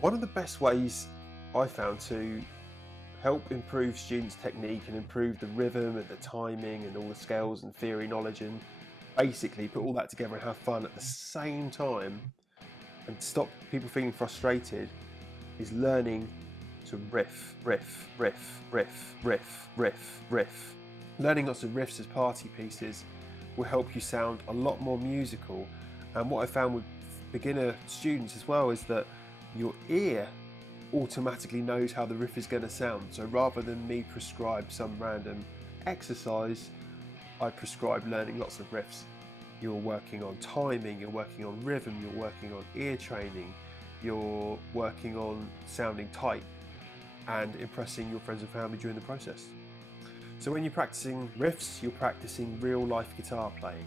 One of the best ways I found to help improve students' technique and improve the rhythm and the timing and all the scales and theory knowledge, and basically put all that together and have fun at the same time and stop people feeling frustrated, is learning to riff, riff, riff, riff, riff, riff, riff. Learning lots of riffs as party pieces will help you sound a lot more musical. And what I found with beginner students as well is that your ear automatically knows how the riff is going to sound. So rather than me prescribe some random exercise, I prescribe learning lots of riffs. You're working on timing, you're working on rhythm, you're working on ear training, you're working on sounding tight and impressing your friends and family during the process. So when you're practicing riffs, you're practicing real life guitar playing.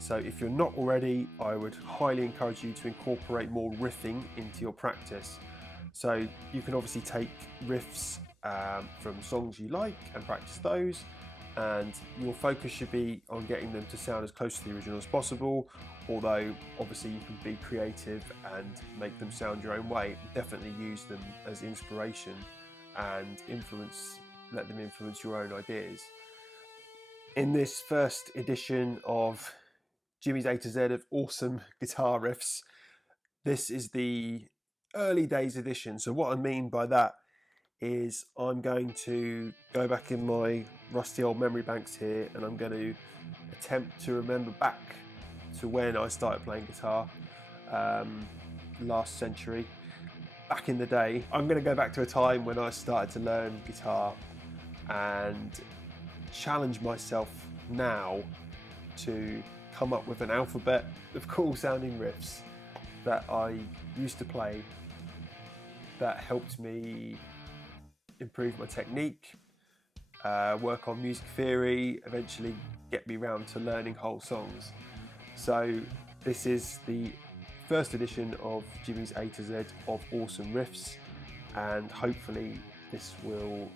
So if you're not already, I would highly encourage you to incorporate more riffing into your practice. So you can obviously take riffs from songs you like and practice those, and your focus should be on getting them to sound as close to the original as possible, although obviously you can be creative and make them sound your own way. Definitely use them as inspiration and let them influence your own ideas. In this first edition of Jimmy's A to Z of awesome guitar riffs, this is the early days edition. So what I mean by that is I'm going to go back in my rusty old memory banks here, and I'm going to attempt to remember back to when I started playing guitar last century, back in the day. I'm going to go back to a time when I started to learn guitar and challenge myself now to come up with an alphabet of cool sounding riffs that I used to play that helped me improve my technique, work on music theory, eventually get me round to learning whole songs. So this is the first edition of Jimmy's A to Z of awesome riffs, and hopefully this will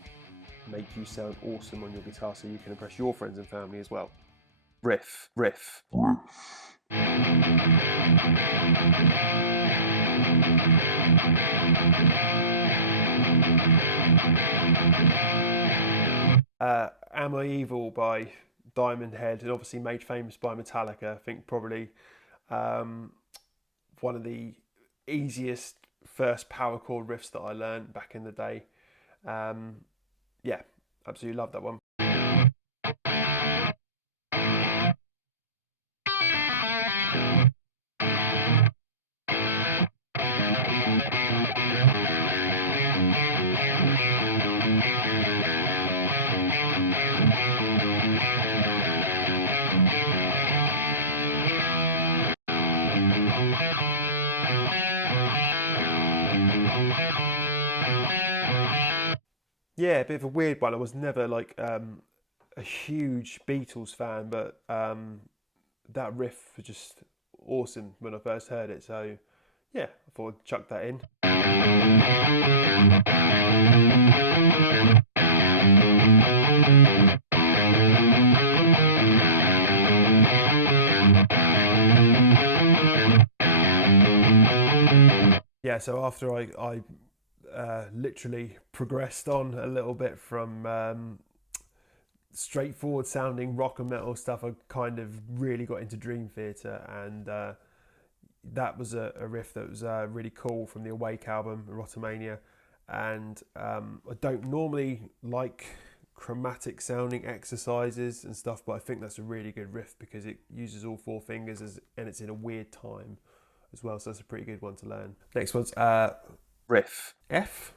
make you sound awesome on your guitar so you can impress your friends and family as well. Riff, riff. Am I Evil by Diamond Head, and obviously made famous by Metallica. I think probably one of the easiest first power chord riffs that I learned back in the day. Yeah, absolutely love that one. Yeah, a bit of a weird one. I was never like a huge Beatles fan, but that riff was just awesome when I first heard it. So yeah, I thought I'd chuck that in. Yeah, so after I literally progressed on a little bit from straightforward sounding rock and metal stuff, I kind of really got into Dream Theater, and that was a riff that was really cool from the Awake album, Erotomania. And I don't normally like chromatic sounding exercises and stuff, but I think that's a really good riff because it uses all four fingers and it's in a weird time as well, so that's a pretty good one to learn. Next one's riff. F.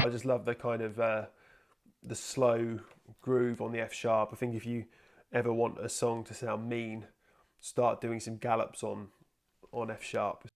I just love the kind of the slow groove on the F sharp. I think if you ever want a song to sound mean, start doing some gallops on F sharp.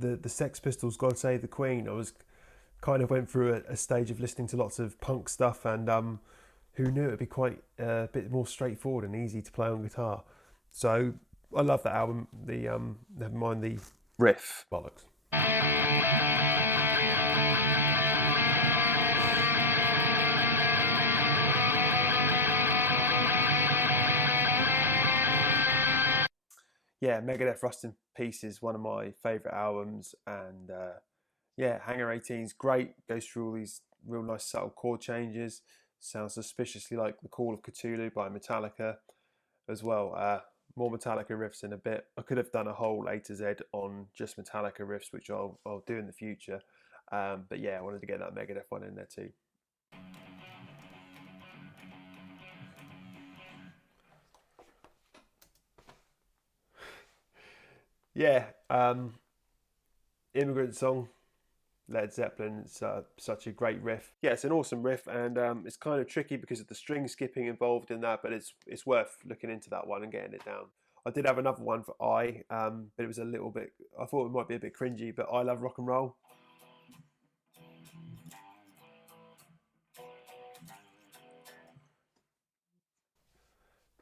The Sex Pistols' God Save the Queen, I was kind of went through a stage of listening to lots of punk stuff, and who knew it'd be quite a bit more straightforward and easy to play on guitar. So I love that album. The never mind the riff bollocks. Yeah, Megadeth Rust in Peace is one of my favourite albums, and yeah, Hangar 18's great, goes through all these real nice subtle chord changes, sounds suspiciously like The Call of Cthulhu by Metallica as well. More Metallica riffs in a bit. I could have done a whole A to Z on just Metallica riffs, which I'll do in the future, but yeah, I wanted to get that Megadeth one in there too. Yeah, Immigrant Song, Led Zeppelin. It's such a great riff. Yeah, it's an awesome riff, and it's kind of tricky because of the string skipping involved in that, but it's worth looking into that one and getting it down. I did have another one for but it was a little bit, I thought it might be a bit cringy, but I Love Rock and Roll.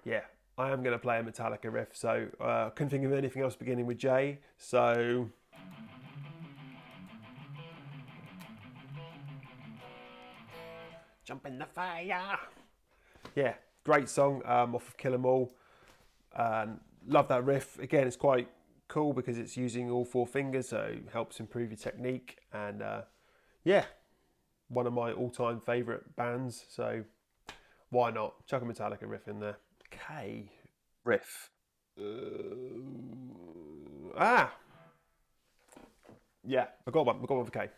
Yeah, I am going to play a Metallica riff, so I couldn't think of anything else beginning with J, so... Jump in the fire! Yeah, great song off of Kill 'Em All. Love that riff. Again, it's quite cool because it's using all four fingers, so it helps improve your technique. And yeah, one of my all-time favourite bands, so why not? Chuck a Metallica riff in there. K. Riff. Yeah, I got one for K.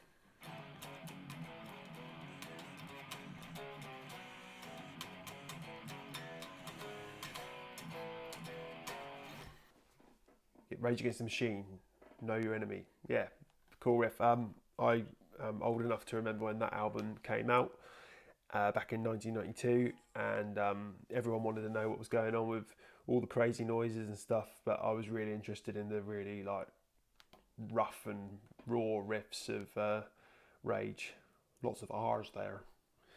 Rage Against the Machine, Know Your Enemy. Yeah, cool riff. I am old enough to remember when that album came out back in 1992, and everyone wanted to know what was going on with all the crazy noises and stuff, but I was really interested in the really like rough and raw riffs of Rage. Lots of R's there.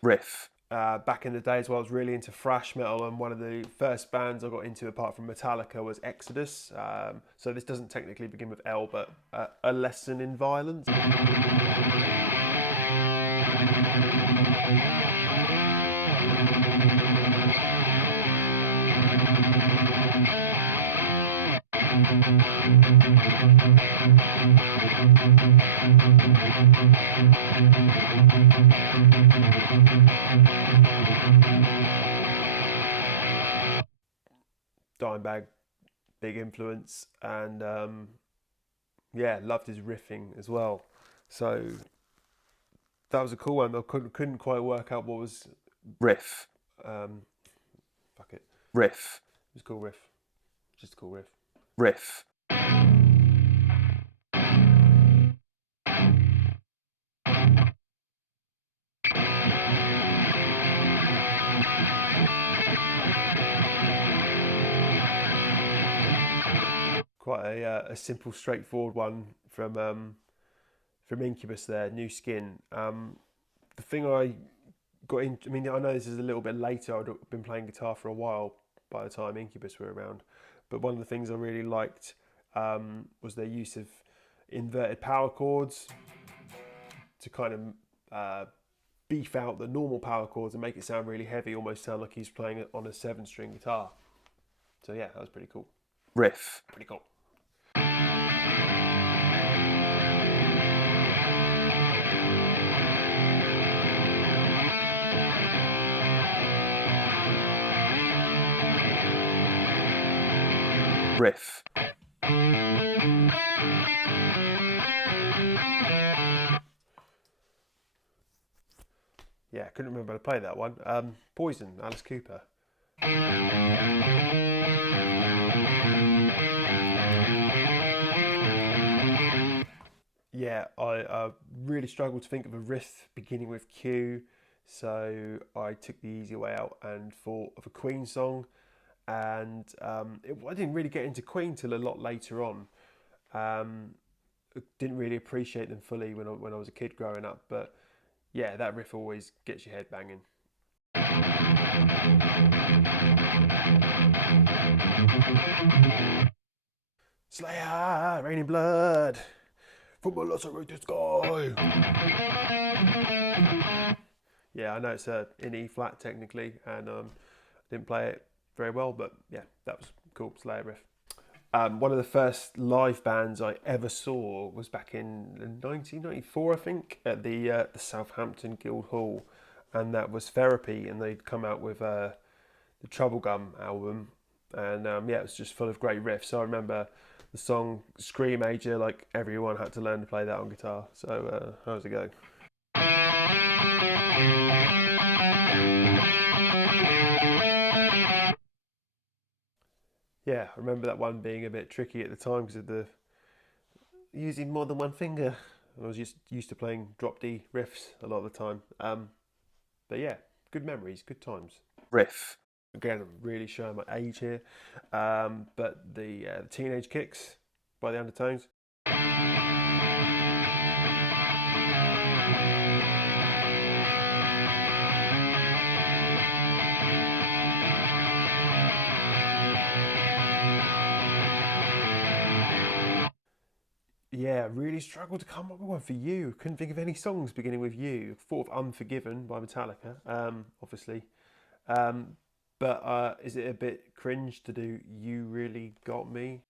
Riff. Back in the day as well, I was really into thrash metal, and one of the first bands I got into apart from Metallica was Exodus. So this doesn't technically begin with L, but A Lesson in Violence. Dimebag, big influence, and yeah, loved his riffing as well. So that was a cool one. I couldn't quite work out what was riff. Fuck it. Riff. It was a cool riff. Just a cool riff. Riff. Quite a simple, straightforward one from Incubus there, New Skin. The thing I got into, I mean, I know this is a little bit later, I'd been playing guitar for a while by the time Incubus were around, but one of the things I really liked was their use of inverted power chords to kind of beef out the normal power chords and make it sound really heavy, almost sound like he's playing it on a 7-string guitar. So yeah, that was pretty cool. Riff. Pretty cool. Riff. Yeah, couldn't remember how to play that one. Poison, Alice Cooper. Yeah, I really struggled to think of a riff beginning with Q, so I took the easy way out and thought of a Queen song, and I didn't really get into Queen till a lot later on. I didn't really appreciate them fully when I was a kid growing up, but Yeah, that riff always gets your head banging. Slayer, raining blood from a lacerated sky. Yeah, I know it's in E flat technically, and didn't play it very well, but yeah, that was cool. Slayer riff. One of the first live bands I ever saw was back in 1994, I think, at the Southampton Guildhall, and that was Therapy, and they'd come out with the Trouble Gum album, and yeah, it was just full of great riffs. So I remember the song Scream Major, like everyone had to learn to play that on guitar. So how's it go? Yeah, I remember that one being a bit tricky at the time because of the using more than one finger. I was just used to playing drop D riffs a lot of the time. But yeah, good memories, good times. Riff. Again, I'm really showing my age here. But the Teenage Kicks by the Undertones. Yeah, really struggled to come up with one for you. Couldn't think of any songs beginning with you. Thought of Unforgiven by Metallica, obviously. Um, but is it a bit cringe to do You Really Got Me?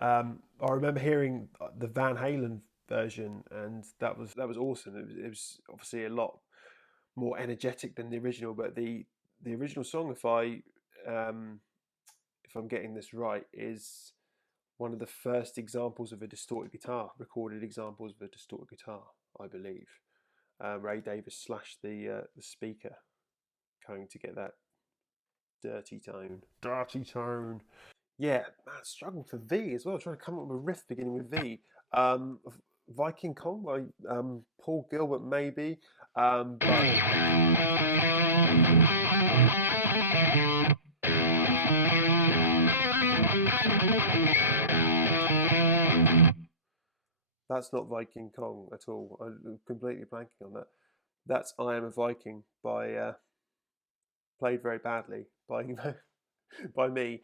I remember hearing the Van Halen version, and that was awesome. It was obviously a lot more energetic than the original, but the original song, if I'm getting this right, is one of the first examples of a distorted guitar, recorded examples of a distorted guitar, I believe. Ray Davis slashed the speaker, going to get that dirty tone. Dirty tone. Yeah, man, struggled for V as well. Trying to come up with a riff beginning with V. Um, Viking Kong by Paul Gilbert, maybe. But that's not Viking Kong at all. I'm completely blanking on that. That's I Am a Viking by played very badly by by me.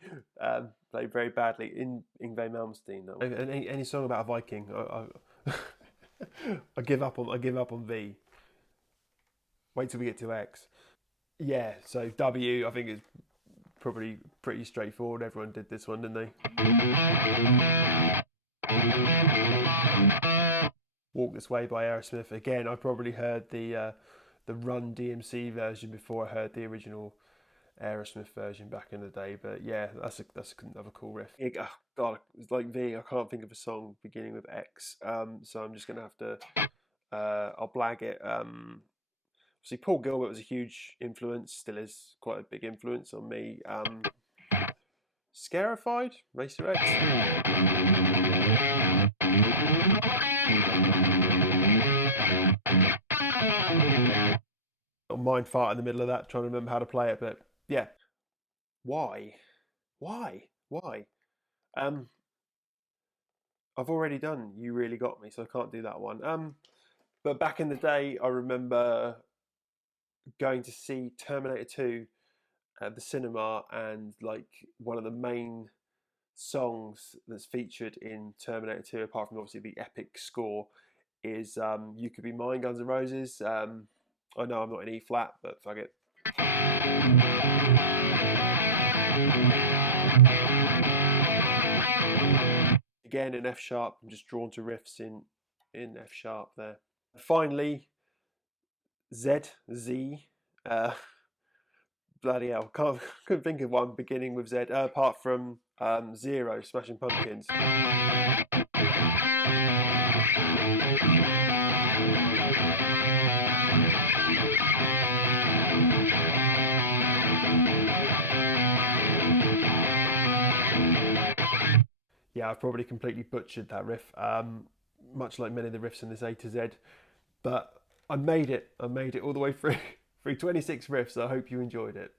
Played very badly in Yngwie Malmsteen. That one. Any song about a Viking, I give up on. I give up on V. Wait till we get to X. Yeah, so W, I think it's probably pretty straightforward. Everyone did this one, didn't they? Walk This Way by Aerosmith. Again, I probably heard the Run DMC version before I heard the original Aerosmith version back in the day. But yeah, that's another cool riff. Oh God, it's like V. I can't think of a song beginning with X. So I'm just gonna have to. I'll blag it. See, Paul Gilbert was a huge influence. Still is quite a big influence on me. Scarified, Racer X. Mind fart in the middle of that, trying to remember how to play it, but yeah. Why? Why? Um, I've already done You Really Got Me, so I can't do that one. But back in the day, I remember going to see Terminator 2 at the cinema, and like one of the main songs that's featured in Terminator 2, apart from obviously the epic score, is You Could Be Mine, Guns N' Roses. I know I'm not in E flat, but fuck it. Again in F sharp, I'm just drawn to riffs in F sharp there. Finally, Z. Uh, bloody hell, couldn't think of one beginning with Z, apart from Zero, Smashing Pumpkins. Yeah, I've probably completely butchered that riff, much like many of the riffs in this A to Z, but I made it all the way through 26 riffs. So I hope you enjoyed it.